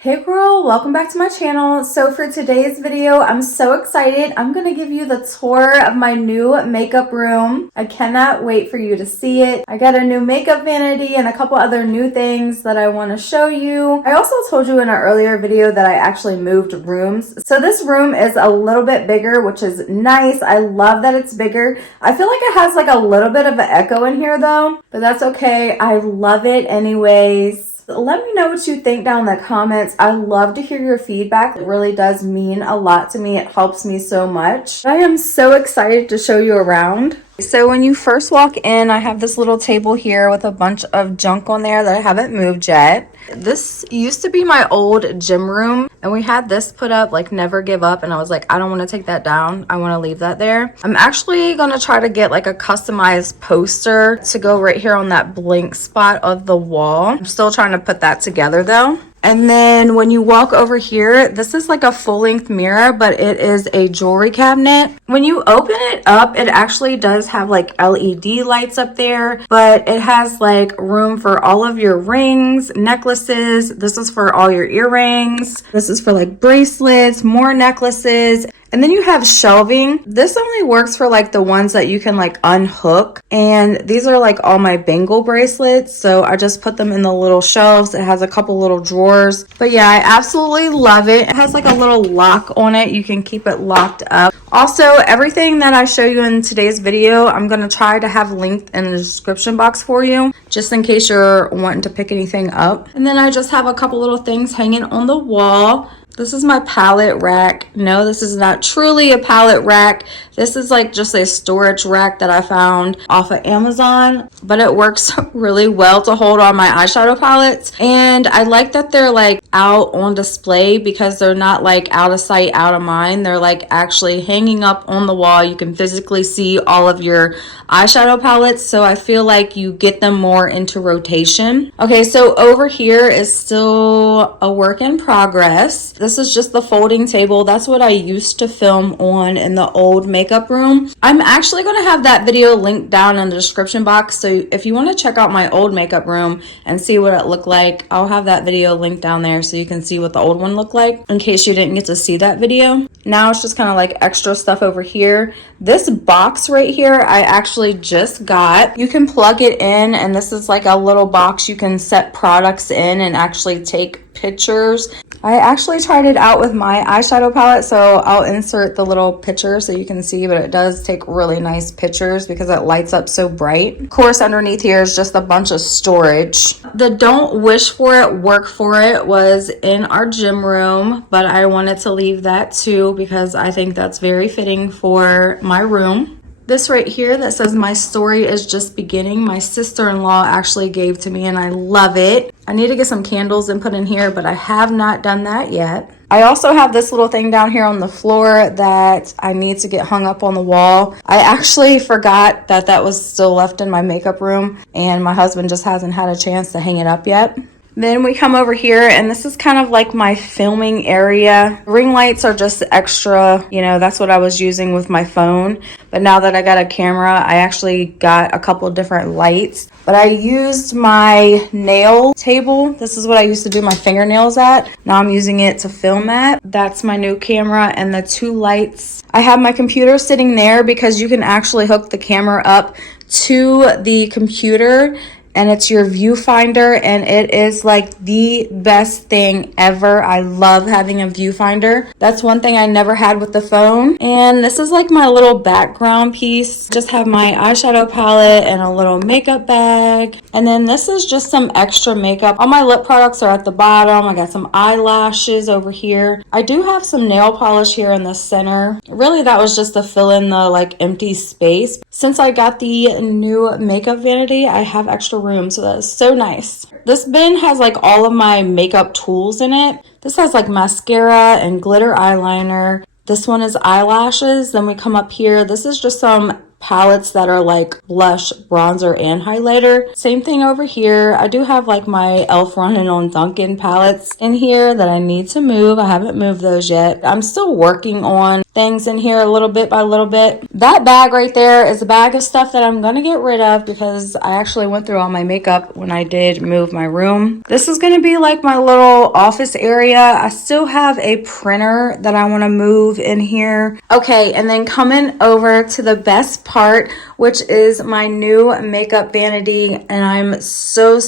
Hey girl, welcome back to my channel. So for today's video, I'm so excited. I'm going to give you the tour of my new makeup room. I cannot wait for you to see it. I got a new makeup vanity and a couple other new things that I want to show you. I also told you in an earlier video that I actually moved rooms. So this room is a little bit bigger, which is nice. I love that it's bigger. I feel like it has like a little bit of an echo in here though, but that's okay. I love it anyways. Let me know what you think down in the comments. I love to hear your feedback. It really does mean a lot to me. It helps me so much. I am so excited to show you around. So when you first walk in, I have this little table here with a bunch of junk on there that I haven't moved yet. This used to be my old gym room, and we had this put up like never give up, and I was like, I don't want to take that down. I want to leave that there. I'm actually going to try to get like a customized poster to go right here on that blank spot of the wall. I'm still trying to put that together though. And then when you walk over here, this is like a full-length mirror, but it is a jewelry cabinet. When you open it up, it actually does have like LED lights up there, but it has like room for all of your rings, necklaces. This is for all your earrings. This is for like bracelets, more necklaces. And then you have shelving. This only works for like the ones that you can like unhook. And these are like all my bangle bracelets. So I just put them in the little shelves. It has a couple little drawers. But yeah, I absolutely love it. It has like a little lock on it. You can keep it locked up. Also, everything that I show you in today's video, I'm going to try to have linked in the description box for you, just in case you're wanting to pick anything up. And then I just have a couple little things hanging on the wall. This is my palette rack. No, this is not truly a palette rack. This is like just a storage rack that I found off of Amazon, but it works really well to hold all my eyeshadow palettes. And I like that they're like out on display because they're not like out of sight, out of mind. They're like actually hanging up on the wall. You can physically see all of your eyeshadow palettes. So I feel like you get them more into rotation. Okay, so over here is still a work in progress. This is just the folding table. That's what I used to film on in the old makeup room. I'm actually going to have that video linked down in the description box. So if you want to check out my old makeup room and see what it looked like, I'll have that video linked down there so you can see what the old one looked like in case you didn't get to see that video. Now it's just kind of like extra stuff over here. This box right here, I actually just got. You can plug it in, and this is like a little box you can set products in and actually take pictures. I actually tried it out with my eyeshadow palette, so I'll insert the little picture so you can see, but it does take really nice pictures because it lights up so bright. Of course, underneath here is just a bunch of storage. The don't wish for it, work for it was in our gym room, but I wanted to leave that too because I think that's very fitting for my room. This right here that says my story is just beginning, my sister-in-law actually gave to me, and I love it. I need to get some candles and put in here, but I have not done that yet. I also have this little thing down here on the floor that I need to get hung up on the wall. I actually forgot that that was still left in my makeup room, and my husband just hasn't had a chance to hang it up yet. Then we come over here, and this is kind of like my filming area. Ring lights are just extra, you know, that's what I was using with my phone. But now that I got a camera, I actually got a couple different lights. But I used my nail table. This is what I used to do my fingernails at. Now I'm using it to film at. That's my new camera and the two lights. I have my computer sitting there because you can actually hook the camera up to the computer, and it's your viewfinder, and it is like the best thing ever. I love having a viewfinder. That's one thing I never had with the phone. And this is like my little background piece. Just have my eyeshadow palette and a little makeup bag. And then this is just some extra makeup. All my lip products are at the bottom. I got some eyelashes over here. I do have some nail polish here in the center. Really, that was just to fill in the like empty space. Since I got the new makeup vanity, I have extra room, so that is so nice. This bin has like all of my makeup tools in it. This has like mascara and glitter eyeliner. This one is eyelashes. Then we come up here. This is just some palettes that are like blush, bronzer, and highlighter. Same thing over here. I do have like my e.l.f. Running on Dunkin' palettes in here that I need to move. I haven't moved those yet. I'm still working on things in here a little bit by little bit. That bag right there is a bag of stuff that I'm gonna get rid of because I actually went through all my makeup when I did move my room. This is gonna be like my little office area. I still have a printer that I want to move in here. Okay, and then coming over to the best part, which is my new makeup vanity, and I'm so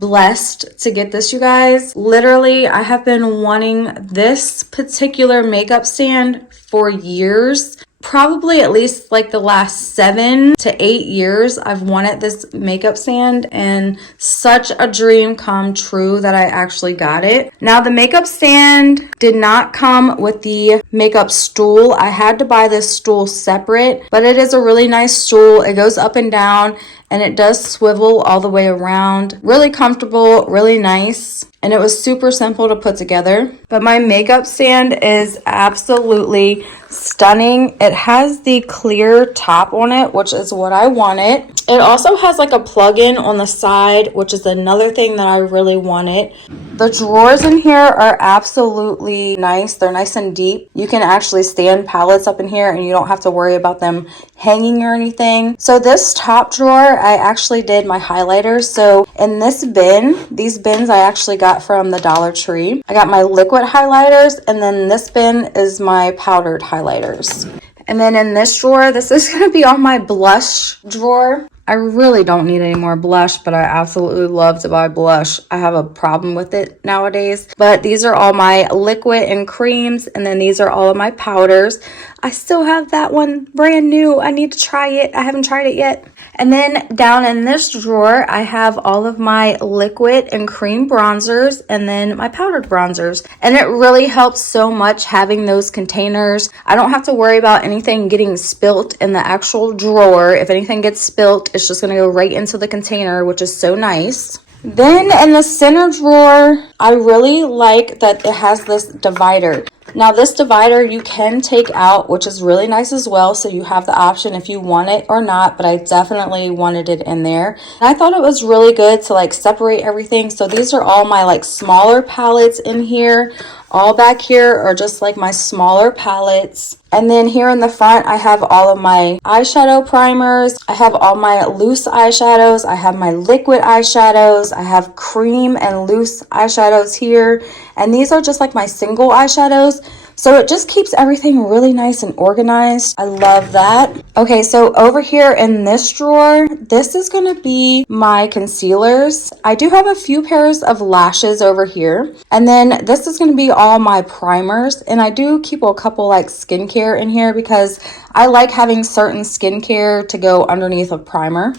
blessed to get this, you guys. Literally, I have been wanting this particular makeup stand for years. Probably at least like the last 7 to 8 years I've wanted this makeup stand, and such a dream come true that I actually got it. Now the makeup stand did not come with the makeup stool. I had to buy this stool separate, but it is a really nice stool. It goes up and down and it does swivel all the way around. Really comfortable, really nice. And it was super simple to put together. But my makeup stand is absolutely stunning. It has the clear top on it, which is what I wanted. It also has like a plug-in on the side, which is another thing that I really wanted. The drawers in here are absolutely nice. They're nice and deep. You can actually stand palettes up in here and you don't have to worry about them hanging or anything. So this top drawer, I actually did my highlighters. So in this bin, these bins I actually got from the Dollar Tree. I got my liquid highlighters, and then this bin is my powdered highlighters. And then in this drawer, this is going to be all my blush drawer. I really don't need any more blush, but I absolutely love to buy blush. I have a problem with it nowadays. But these are all my liquid and creams, and then these are all of my powders. I still have that one brand new. I need to try it. I haven't tried it yet. And then down in this drawer, I have all of my liquid and cream bronzers and then my powdered bronzers. And it really helps so much having those containers. I don't have to worry about anything getting spilt in the actual drawer. If anything gets spilt, it's just going to go right into the container, which is so nice. Then in the center drawer, I really like that it has this divider. Now this divider you can take out, which is really nice as well. So you have the option if you want it or not, but I definitely wanted it in there. And I thought it was really good to like separate everything. So these are all my like smaller palettes in here. All back here are just like my smaller palettes. And then here in the front, I have all of my eyeshadow primers. I have all my loose eyeshadows. I have my liquid eyeshadows. I have cream and loose eyeshadows here. And these are just like my single eyeshadows. So it just keeps everything really nice and organized. I love that. Okay, so over here in this drawer, this is going to be my concealers. I do have a few pairs of lashes over here. And then this is going to be all my primers. And I do keep a couple like skincare in here because I like having certain skincare to go underneath a primer.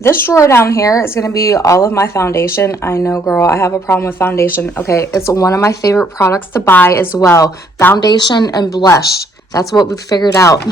This drawer down here is going to be all of my foundation. I know, girl, I have a problem with foundation. Okay, it's one of my favorite products to buy as well. Foundation and blush. That's what we figured out.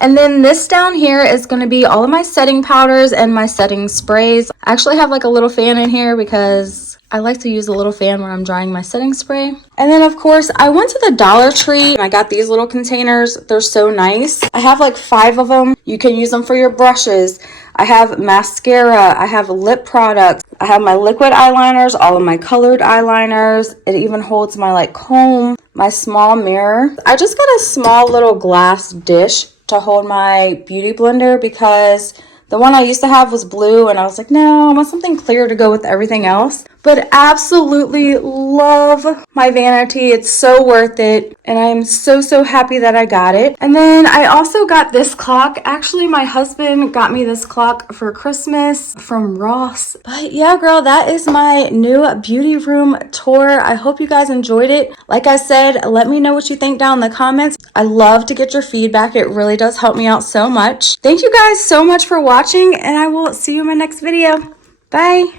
And then this down here is going to be all of my setting powders and my setting sprays. I actually have like a little fan in here because I like to use a little fan when I'm drying my setting spray. And then of course I went to the Dollar Tree and I got these little containers. They're so nice. I have like 5 of them. You can use them for your brushes. I have mascara. I have lip products. I have my liquid eyeliners, all of my colored eyeliners. It even holds my like comb, my small mirror. I just got a small little glass dish to hold my beauty blender because the one I used to have was blue and I was like, no, I want something clear to go with everything else. But absolutely love my vanity. It's so worth it. And I'm so happy that I got it. And then I also got this clock. Actually, my husband got me this clock for Christmas from Ross. But yeah, girl, that is my new beauty room tour. I hope you guys enjoyed it. Like I said, let me know what you think down in the comments. I love to get your feedback. It really does help me out so much. Thank you guys so much for watching, and I will see you in my next video. Bye.